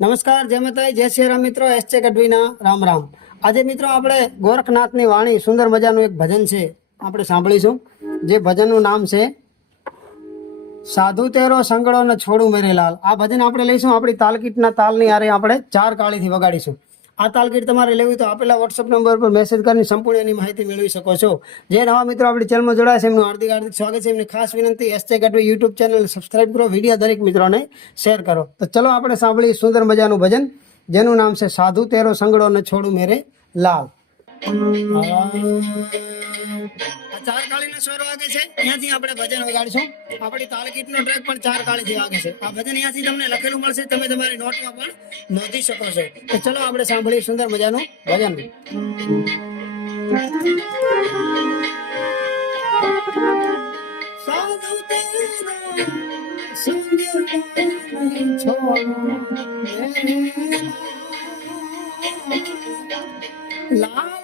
નમસ્કાર, જય માતા જય શ્રી રામ મિત્રો, એસ છે ગઢવીના, રામ રામ. આજે મિત્રો આપણે ગોરખનાથની વાણી, સુંદર મજાનું એક ભજન છે, આપણે સાંભળીશું. જે ભજનનું નામ છે, સાધુ તેરો સંગળો ને છોડું મેરે લાલ આ ભજન આપણે લઈશું, આપણી તાલકીટના તાલની આરે આપણે ચાર કાળીથી વગાડીશું. આ તાલકીટ તમારે લેવી તો આપેલા વોટ્સઅપ નંબર પર મેસેજ કરીને સંપૂર્ણ એની માહિતી મેળવી શકો છો. જે નવા મિત્રો આપણી ચેનલમાં જોડાય છે, એમનું હાર્દિક હાર્દિક સ્વાગત છે. એમની ખાસ વિનંતી S J Gadhvi YouTube channel subscribe કરો વીડિયો દરેક મિત્રોને શેર કરો. તો ચલો આપણે સાંભળીએ સુંદર મજાનું ભજન, જેનું નામ છે સાધુ તેરો સંગડો ને છોડું મેરે લાલ. આ ચાર કાળીનો સ્વર વાગે છે. ત્યાંથી આપણે ભજન વગાડીશું. આપણી તાલકીટનો ટ્રેક પણ ચાર કાળીથી વાગે છે. આ ભજન અહીંયાથી તમને લખેલું મળશે. તમે તમારી નોટમાં પણ નોંધી શકો છો. તો ચલો આપણે સાંભળીએ સુંદર મજાનું ભજન. લાલ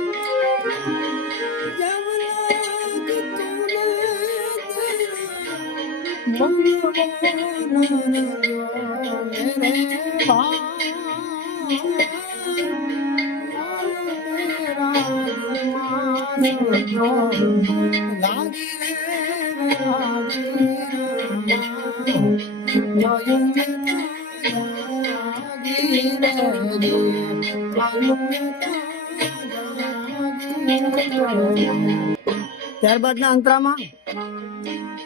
ત્યારબાદના અંતરામાં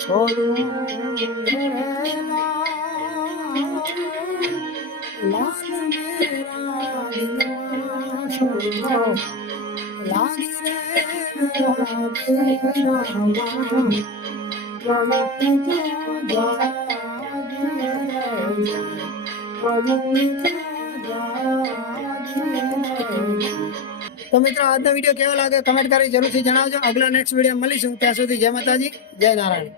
छोड़ो लाल मेरा छोड़ो તો મિત્રો આજનો વિડીયો કેવો લાગે કમેન્ટ કરી જરૂરથી જણાવજો આગલા નેક્સ્ટ વિડીયો મળીશું ત્યાં સુધી જય માતાજી જય નારાયણ